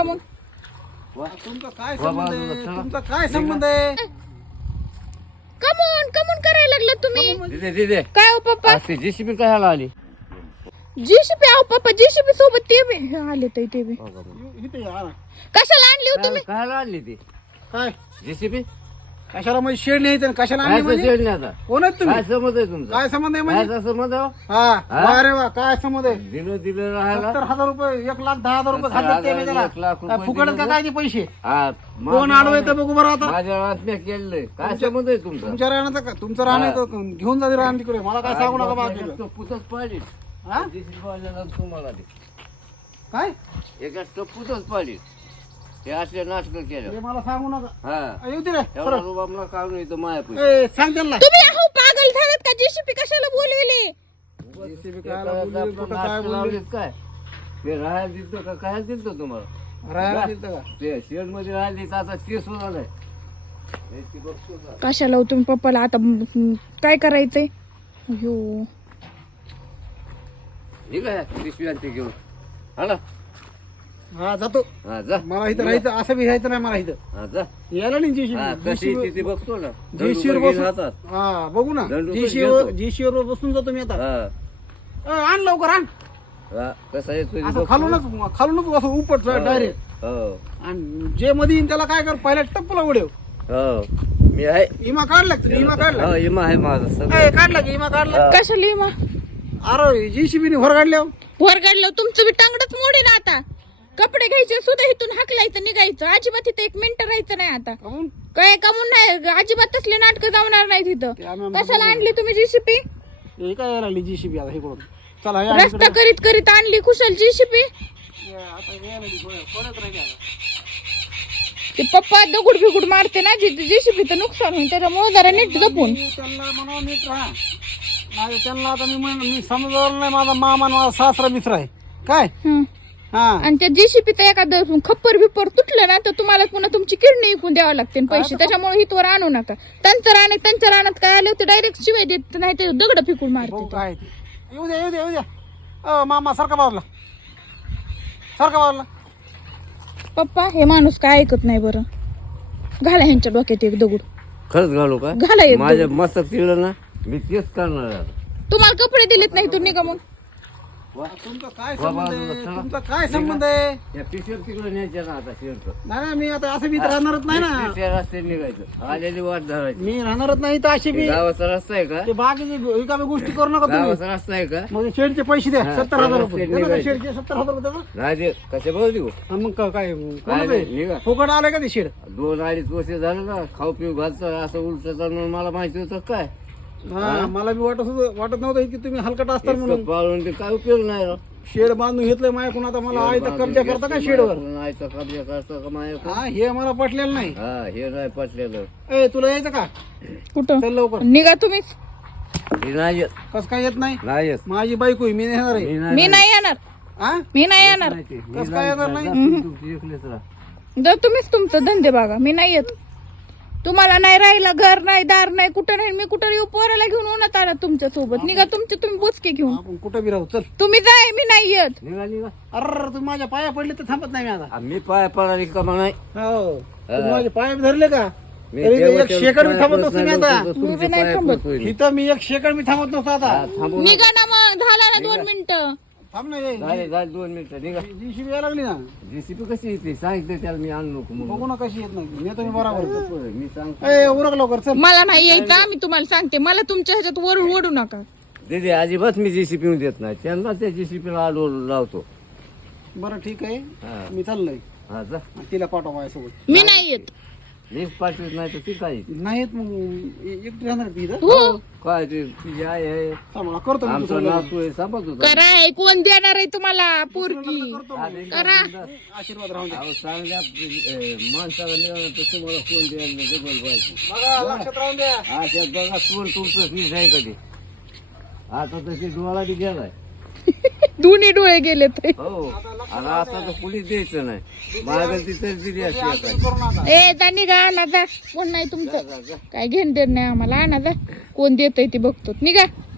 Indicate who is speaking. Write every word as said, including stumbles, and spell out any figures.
Speaker 1: तुमचा काय संबंध आहे? तुमचा काय संबंध आहे?
Speaker 2: कमून कमून करायला लागला तुम्ही?
Speaker 3: दिदे दिदे
Speaker 2: काय हो पप्पा?
Speaker 3: असे जेसीबी कशाला आली?
Speaker 2: जीसीपी आहो पप्पा, जीसीपी सोबत ते बी हे आले ताई ते बी.
Speaker 1: इथे या ना.
Speaker 2: कशाला आणली हो तुम्ही?
Speaker 3: कशाला आणली ती
Speaker 1: काय
Speaker 3: जेसीबी?
Speaker 1: कशाला म्हणजे शेड न्यायचं आणि कशाला आणली
Speaker 3: काय
Speaker 1: म्हणजे?
Speaker 3: शेड नाही आता?
Speaker 1: कोण आहेत तुम्ही?
Speaker 3: काय समज आहे तुमचा?
Speaker 1: काय संबंध आहे
Speaker 3: काय
Speaker 1: म्हणजे?
Speaker 3: समज आहे?
Speaker 1: हा वा रे वा, काय संबंध आहे?
Speaker 3: दिलं दिलं राहायला
Speaker 1: सत्तर हजार रुपये एक लाख दहा हजार रुपये
Speaker 3: सत्तर
Speaker 1: खातात ते मी
Speaker 3: हजार,
Speaker 1: त्याला.
Speaker 3: एक लाख रुपये
Speaker 1: काय फुकट
Speaker 3: दिले
Speaker 1: का काय ते पैसे?
Speaker 3: हा,
Speaker 1: कोण
Speaker 3: माझ्या-
Speaker 1: आडवे तर बघू बरं आता.
Speaker 3: माझ्या राहण्यात केलंय. काय समज आहे तुमचा?
Speaker 1: तुमच्या राहण्याचं का तुमचं राहणं घेऊन जा राहण तिकडे. मला काय सांगू नका बाजूला.
Speaker 3: टप्पूतच पाडली
Speaker 1: हा?
Speaker 3: जेसीबी वाल्याला तुम्हाला ते.
Speaker 1: काय
Speaker 3: एका टप्पूतच पाडली. हे असले नाटक केलं.
Speaker 1: हे मला सांगू नका.
Speaker 3: हा
Speaker 1: येऊ दे रे
Speaker 3: एवढा
Speaker 1: सरळ.
Speaker 3: रुबाबला काढून येतो माया पैसे.
Speaker 1: ए, सांग त्यांना.
Speaker 2: तुम्ही अहो पागल झालात का? जीसीपी कशाला बोलवले?
Speaker 1: जेसीबी
Speaker 3: ते
Speaker 1: काय
Speaker 3: काय
Speaker 1: बोलली,
Speaker 3: आपलं
Speaker 1: कुठं काय
Speaker 3: नाटकं
Speaker 1: बोलली?
Speaker 3: लावलीत काय? ते राहायला दिसतं का काय दिसतं तुम्हाला?
Speaker 1: राहायला दिलतं का?
Speaker 3: ते शेड मध्ये राहिली तर आता ते सुद्धा नाही. हे ती बघतो का?
Speaker 2: कशाला हो तुम्ही पप्पाला आता हम्म, काय करायचंय? अयो
Speaker 3: हे काय पिशवी आणते घेऊन हा ना.
Speaker 1: हा जातो.
Speaker 3: हा जा
Speaker 1: मला इथं राहायचं असं बी राहायचं नाही मला इथं.
Speaker 3: हा जा.
Speaker 1: यायला नाही
Speaker 3: हा, कशी
Speaker 1: जीसीबी
Speaker 3: ती- ती बघतो ना.
Speaker 1: जीसीवर
Speaker 3: दंडुका घेऊन
Speaker 1: बसून
Speaker 3: हातात.
Speaker 1: हा बघू ना.
Speaker 3: दंडुका
Speaker 1: जीसीवर
Speaker 3: घेतो.
Speaker 1: जीसीवर बसून जातो मी आता.
Speaker 3: हा,
Speaker 1: ए, आण लवकर आण.
Speaker 3: हा, कसा येतो ते
Speaker 1: असं
Speaker 3: बघतो.
Speaker 1: खालूनच खालूनच असं उपट
Speaker 3: हो,
Speaker 1: डायरेक्ट.
Speaker 3: हो
Speaker 1: आणि जे मध्ये येईन त्याला काय कर पहिल्या टप्पला उडव.
Speaker 3: हो मी आहे.
Speaker 1: इमा काढला का? इमा काढला
Speaker 3: हो इमा आहे माझा सगळं.
Speaker 1: ए, काढला की इमा काढला.
Speaker 2: कशाला मग
Speaker 1: अरे जीसीबी भर काढल्या.
Speaker 2: वर काढलं तुमचं बी टांगडच मोडे ना आता. कपडे घ्यायचे सुद्धा इथून हाकलायचं निघायचं. अजिबात इथं एक मिनिट राहायचं नाही आता.
Speaker 1: काहून?
Speaker 2: काय कमून नाही, अजिबात तसले नाटक जमणार नाही तिथं.
Speaker 1: ते आम्ही-
Speaker 2: कशाला आणली तुम्ही जीसीपी?
Speaker 1: हे काय यायला लागली जीसीबी आता हे करून. चला या
Speaker 2: रस्ता करीत करीत आणली कुशल जीसीपी.
Speaker 1: इकडे. आता यायला लागली. कोणाच राहिली आता?
Speaker 2: ते पप्पा दगुड बिगुड मारते ना जीसीपीचं नुकसान होईल, त्याच्यामुळे जरा नीट जपून.
Speaker 1: मी त्यांना म्हणावं नीट राहा. नाही त्यांना आता मी म्हण मी समजवलं नाही. माझा मामा आणि माझा सासरा मित्र आहे काय.
Speaker 2: हं.
Speaker 1: हा
Speaker 2: आणि त्या जीसीपीचं एखादं खप्पर बिप्पर तुटलं ना तर तुम्हाला पुन्हा तुमची किडनी विकून द्यावं लागते पैसे. त्याच्यामुळे इथवर आणू नका. त्यांचं राहणे त्यांच्या रानात काय आलं ते डायरेक्ट शिवाय देत नाही, ते दगड फेकून
Speaker 1: बघू
Speaker 2: मारते.
Speaker 1: काय ते. येऊ द्या येऊ द्या येऊ द्या. अ, मामा सारखा बाजूला सारखा बाजूला.
Speaker 2: पप्पा हे माणूस काय ऐकत नाही बरं. घाला ह्यांच्या डोक्यात एक दगड.
Speaker 3: खरंच घालू का?
Speaker 2: घाला एक
Speaker 3: माझ्या
Speaker 2: दगड.
Speaker 3: मस्तक तिळलं ना मी तेच करणार आहे आता.
Speaker 2: तुम्हाला कपडे दिलेत नाही तुम्ही निघा मग.
Speaker 3: वा.
Speaker 1: तुमचा काय
Speaker 3: बाबा,
Speaker 1: संबंध आहे?
Speaker 3: चला.
Speaker 1: तुमचा काय संबंध आहे?
Speaker 3: या पिशव्या तिकडे न्यायच्या ना आता शेरचं.
Speaker 1: नाही ना मी आता असं बी इथं राहणारच नाही ना.
Speaker 3: पिशव्या रस्त्याने निघायचं. आलेली वाट धरायची.
Speaker 1: मी राहणारच नाही तर अशी बी
Speaker 3: गावाचा रस्ता आहे का?
Speaker 1: ते बाकीचे एका गोष्टी करू नका तुम्ही.
Speaker 3: गावाचा रस्ता आहे का?
Speaker 1: मग शेडचे पैसे द्या.
Speaker 3: हा,
Speaker 1: सत्तर हजार रुपये
Speaker 3: शेड
Speaker 1: द्या ना,
Speaker 3: निघायचे.
Speaker 1: शेडचे सत्तर हजार रुपये द्या ना.
Speaker 3: नाही दे कशा बघ देऊ.
Speaker 1: हा, मग का- काय
Speaker 3: काय
Speaker 1: कोणाचं
Speaker 3: नाही,
Speaker 1: आहे?
Speaker 3: निघा.
Speaker 1: फुकट आलंय का ते शेड?
Speaker 3: दोन अडीच वर्ष झालं ना खाऊ पिऊ घालतं असं उलट म्हणून मला माहिती होतं काय.
Speaker 1: हा मला बी वाटत होतं वाटत नव्हतं की तुम्ही हलकट असतात
Speaker 3: इतकं
Speaker 1: म्हणून.
Speaker 3: पाळून ते काय उपयोग नाही राव.
Speaker 1: शेड बांधून घेतलंय माझ्याकडून. आता मला आयता कब्जा करता का शेडवर?
Speaker 3: आयता कब्जा करता का माझ्याकडून?
Speaker 1: हा हे मला पटलेलं नाही.
Speaker 3: हा हे नाही पटलेलं.
Speaker 1: ए तुला यायचं का?
Speaker 2: कुठं
Speaker 1: चल लवकर.
Speaker 2: निघा तुम्हीच.
Speaker 3: हे नाही येत.
Speaker 1: कस काय येत नाही?
Speaker 3: नाही येत.
Speaker 1: माझी बायको आहे, मी नाही येणार आहे.
Speaker 2: मी नाही येणार.
Speaker 1: हा
Speaker 2: मी नाही येणार.
Speaker 3: नाही ते. मी
Speaker 1: कसं काय येणार नाही?
Speaker 3: जा, तू- तू एकलीच राहा.
Speaker 2: जर तुम्हीच तुमचं धंदे बघा. मी नाही येत. तुम्हाला नाही राहिलं घर नाही दार नाही कुठं नाही. मी कुठं येऊ पोराला घेऊन उन्हात आला तुमच्या सोबत. निघा तुमचे तुम्ही बोचके घेऊन.
Speaker 1: आपण कुठं बी राहू. चल.
Speaker 2: तुम्ही जाय मी नाही येत.
Speaker 3: निघा निघा.
Speaker 1: अरे तुम्ही माझ्या पाया पडले तर थांबत नाही मी आता.
Speaker 3: आ, मी पाय पडायला का मग नाही.
Speaker 1: हो तुम्ही माझे पाय धरले का?
Speaker 3: मी
Speaker 1: तरी ते एक
Speaker 3: देवाच्या
Speaker 1: शेकड मी
Speaker 3: पाया
Speaker 1: थांबत
Speaker 3: पडत
Speaker 1: नसतो मी
Speaker 3: नाही,
Speaker 1: आता.
Speaker 3: लोकं
Speaker 2: मी
Speaker 3: तुमचे
Speaker 2: बी नाही
Speaker 3: पाया
Speaker 2: थांबत.
Speaker 3: पडतोय.
Speaker 1: इथं मी एक शेकड मी थांबत नसतो आता.
Speaker 3: हा, थांबू
Speaker 2: निघा ना मग. झाला ना दोन मिनिटं.
Speaker 1: थांब ना ये.
Speaker 3: झाले झाले दोन मिनिटं निघा.
Speaker 1: जीसीबी यायला लागली ना.
Speaker 3: जेसीबी कशी येते सांगितलं त्याला मी आणू नको
Speaker 1: बघू
Speaker 3: म्हणून.
Speaker 1: ना कशी येत नाही. नेतो मी बरोबर.
Speaker 3: मी सांगतो.
Speaker 1: ए उरक लवकर चल.
Speaker 2: मला नाही यायचं. मी तुम्हाला सांगते. मला तुमच्या ह्याच्यात वर ओढू नका.
Speaker 3: दीदी अजिबात मी जेसीपी देत नाही त्यांना त्या जेसीपीला आडो लावतो.
Speaker 1: बरं ठीक आहे
Speaker 3: हा
Speaker 1: मी चाललोय.
Speaker 3: हा जा.
Speaker 1: तिला पाठवा माझ्यासोबत.
Speaker 2: मी नाही येत.
Speaker 3: मीच पाठवत नाही तर ती काय
Speaker 1: नाहीत मग ए- एकटी राहणार ती इथं.
Speaker 2: हो
Speaker 3: काय ते तुझी आई आहे
Speaker 1: चल मला करतो मी
Speaker 3: आमचा
Speaker 1: तुझं लग्न.
Speaker 3: नातू आहे सांभाळत होता.
Speaker 2: कराय कोण देणार आहे तुम्हाला पोरगी?
Speaker 1: करतो मी.
Speaker 2: करा.
Speaker 1: आशीर्वाद राहून द्या.
Speaker 3: अहो चांगल्या अं, माणसाला मिळालं तर तुम्हाला फोन द्यायला जगल पाहिजे.
Speaker 1: बघा लक्षात राहून द्या.
Speaker 3: हा त्यात बघा फोन तुमचंच नाही आहे कधी. आता तर ते डोळा बी गेलाय.
Speaker 2: दोन्ही डोळे गेले ते.
Speaker 3: हो आणि आता तर कुणीच द्यायचं नाही. मागेल ती तर दिली अशी आता.
Speaker 1: करू नका.
Speaker 2: ए जा निघा. आणा जा. कोण नाही तुमचं. काय घेण देण नाही आम्हाला. आणा जा. कोण देतय ते बघतो. निघा.